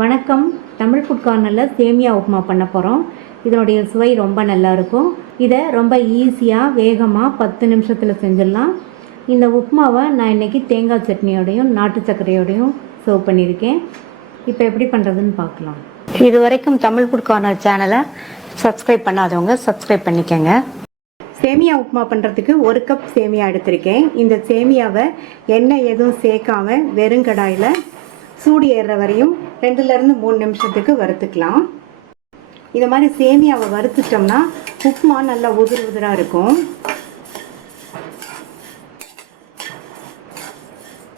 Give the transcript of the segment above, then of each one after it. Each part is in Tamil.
வணக்கம். தமிழ் ஃபுட் கார்னரில் சேமியா உப்புமா பண்ண போகிறோம். இதனுடைய சுவை ரொம்ப நல்லாயிருக்கும். இதை ரொம்ப ஈஸியாக வேகமாக 10 நிமிஷத்தில் செஞ்சிடலாம். இந்த உப்புமாவை நான் இன்றைக்கி தேங்காய் சட்னியோடையும் நாட்டு சர்க்கரையோடையும் சர்வ் பண்ணியிருக்கேன். இப்போ எப்படி பண்ணுறதுன்னு பார்க்கலாம். இது வரைக்கும் தமிழ் ஃபுட் கார்னர் சேனலை சப்ஸ்கிரைப் பண்ணாதவங்க சப்ஸ்கிரைப் பண்ணிக்கோங்க. சேமியா உப்புமா பண்ணுறதுக்கு 1 கப் சேமியா எடுத்திருக்கேன். இந்த சேமியாவை எண்ணெய் எதுவும் சேர்க்காம வெறுங்கடாயில் சூடு ஏறுற வரையும் 2லேருந்து 3 நிமிஷத்துக்கு வறுத்துக்கலாம். இந்த மாதிரி சேமியாவை வறுத்துட்டோம்னா உப்புமா நல்லா உதிராக இருக்கும்.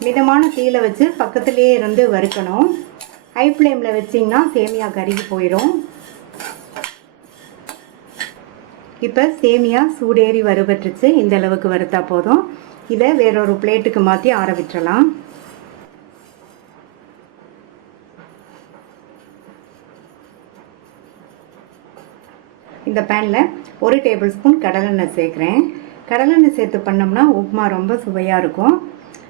மிதமான தீயில வச்சு பக்கத்துலேயே இருந்து வறுக்கணும். ஹை ஃப்ளேமில் வச்சிங்கன்னா சேமியா கருகி போயிடும். இப்போ சேமியா சூடேறி வறுபட்டுருச்சு. இந்த அளவுக்கு வறுத்தா போதும். இதை வேறொரு பிளேட்டுக்கு மாற்றி ஆற விட்டுறலாம். இந்த பேனில் 1 டேபிள் ஸ்பூன் கடலெண்ணெய் சேர்க்குறேன். கடலெண்ணெய் சேர்த்து பண்ணோம்னா உப்புமா ரொம்ப சுவையாக இருக்கும்.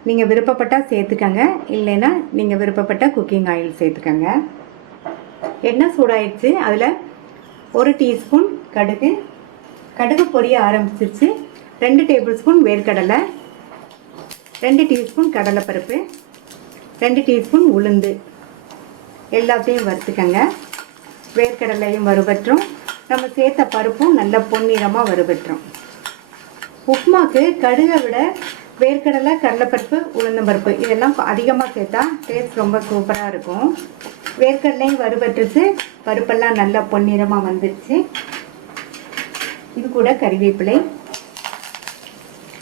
நீங்கள் விருப்பப்பட்டால் சேர்த்துக்கங்க, இல்லைன்னா நீங்கள் விருப்பப்பட்ட குக்கிங் ஆயில் சேர்த்துக்கங்க. எண்ணெய் சூடாயிடுச்சு. அதில் 1 டீஸ்பூன் கடுகு பொரிய ஆரம்பிச்சிருச்சு. 2 டேபிள் ஸ்பூன் வேர்க்கடலை, 2 டீஸ்பூன் கடலைப்பருப்பு, 2 டீஸ்பூன் உளுந்து எல்லாத்தையும் வறுத்துக்கங்க. வேர்க்கடலையும் வறுபற்றும், நம்ம சேர்த்த பருப்பும் நல்ல பொன்னிறமாக வறுபட்டுரும். உப்புமாக்கு கடுகை விட வேர்க்கடலை, கடலைப்பருப்பு, உளுந்தம்பருப்பு இதெல்லாம் அதிகமாக சேர்த்தா டேஸ்ட் ரொம்ப சூப்பராக இருக்கும். வேர்க்கடலையும் வறுபட்டுருச்சு, பருப்பெல்லாம் நல்லா பொன்னிறமாக வந்துடுச்சு. இது கூட கறிவேப்பிலை,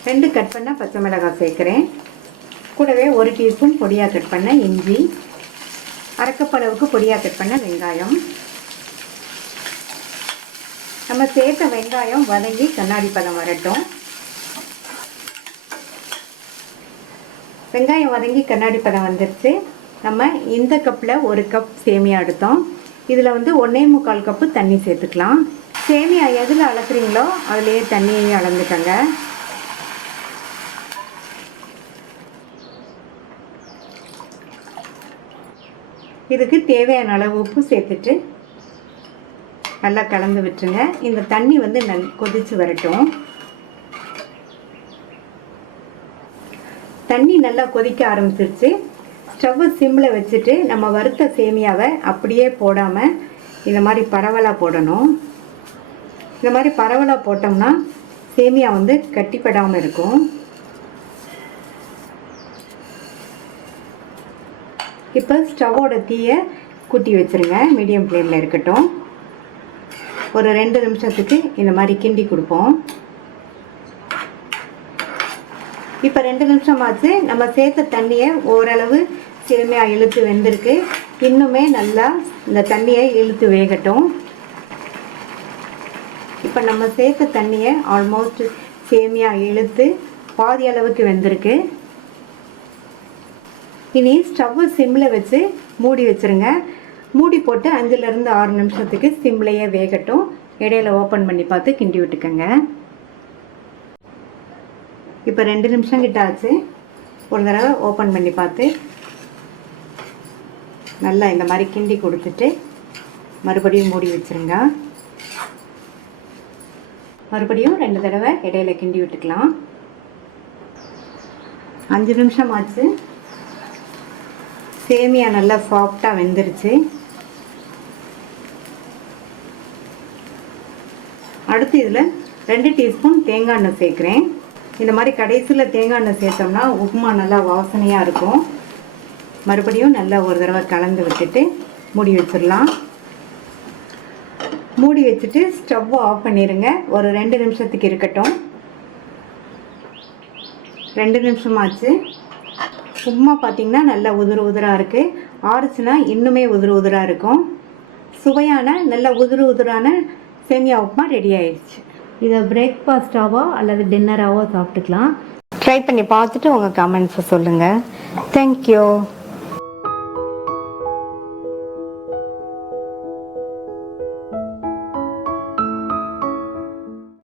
2 கட் பண்ண பச்சை மிளகாய் சேர்க்குறேன். கூடவே 1 டீஸ்பூன் பொடியாக கட் பண்ண இஞ்சி, அரைக்கப்பளவுக்கு பொடியாக கட் பண்ண வெங்காயம். நம்ம சேர்த்த வெங்காயம் வதங்கி கண்ணாடி பதம் வரட்டும். வெங்காயம் வதங்கி கண்ணாடி பதம் வந்துடுச்சு. நம்ம இந்த கப்பில் 1 கப் சேமியா எடுத்தோம். இதில் 1.25 கப்பு தண்ணி சேர்த்துக்கலாம். சேமியா எதில் அளக்குறீங்களோ அதுலேயே தண்ணியையும் அளந்துக்கங்க. இதுக்கு தேவையான அளவு உப்பு சேர்த்துட்டு நல்லா கலந்து விட்டுருங்க. இந்த தண்ணி கொதிச்சு வரட்டும். தண்ணி நல்லா கொதிக்க ஆரம்பிச்சிருச்சு. ஸ்டவ்வை சிம்மில் வச்சுட்டு நம்ம வறுத்த சேமியாவை அப்படியே போடாமல் இந்த மாதிரி பரவலாக போடணும். இந்த மாதிரி பரவலாக போட்டோம்னா சேமியா கட்டிப்படாமல் இருக்கும். இப்போ ஸ்டவ்வோட தீயை கூட்டி வச்சுருங்க. மீடியம் ஃப்ளேமில் இருக்கட்டும். ஒரு 2 நிமிஷத்துக்கு இந்த மாதிரி கிண்டி கொடுப்போம். இப்போ 2 நிமிஷம் ஆச்சு. நம்ம சேர்த்த தண்ணியை ஓரளவு சேமியா இழுத்து வெந்திருக்கு. இன்னுமே நல்லா இந்த தண்ணியை இழுத்து வேகட்டும். இப்போ நம்ம சேர்த்த தண்ணியை ஆல்மோஸ்ட் சேமியா இழுத்து பாதி அளவுக்கு வெந்திருக்கு. இனி ஸ்டவ்வை சிம்மில் வச்சு மூடி வச்சுருங்க. மூடி போட்டு 5லேருந்து 6 நிமிஷத்துக்கு சிம்லையே வேகட்டும். இடையில ஓப்பன் பண்ணி பார்த்து கிண்டி விட்டுக்கோங்க. இப்போ 2 நிமிஷம் கிட்ட ஆச்சு. ஒரு தடவை ஓப்பன் பண்ணி பார்த்து நல்லா இந்த மாதிரி கிண்டி கொடுத்துட்டு மறுபடியும் மூடி வச்சுருங்க. மறுபடியும் 2 தடவை இடையில கிண்டி விட்டுக்கலாம். 5 நிமிஷம் ஆச்சு. சேமியா நல்லா சாஃப்டாக வெந்துருச்சு. அடுத்து இதில் 2 டீஸ்பூன் தேங்காய் எண்ணெய் சேர்க்குறேன். இந்த மாதிரி கடைசியில் தேங்காய் எண்ணெய் சேர்த்தோம்னா உப்புமா நல்லா வாசனையாக இருக்கும். மறுபடியும் நல்லா ஒரு தடவை கலந்து விட்டுட்டு மூடி வச்சிடலாம். மூடி வச்சுட்டு ஸ்டவ்வை ஆஃப் பண்ணிடுங்க. ஒரு 2 நிமிஷத்துக்கு இருக்கட்டும். 2 நிமிஷமாச்சு. உப்புமா பார்த்திங்கன்னா நல்லா உதிராக இருக்குது. ஆறுச்சுன்னா இன்னுமே உதிராக இருக்கும். சுவையான நல்ல உதிரான சேமியா உப்புமா ரெடி ஆயிடுச்சு. இதை பிரேக்ஃபாஸ்ட்டாவோ அல்லது டின்னராகவோ சாப்பிட்டுக்கலாம். ட்ரை பண்ணி பார்த்துட்டு உங்கள் கமெண்ட்ஸை சொல்லுங்கள். தேங்க்யூ.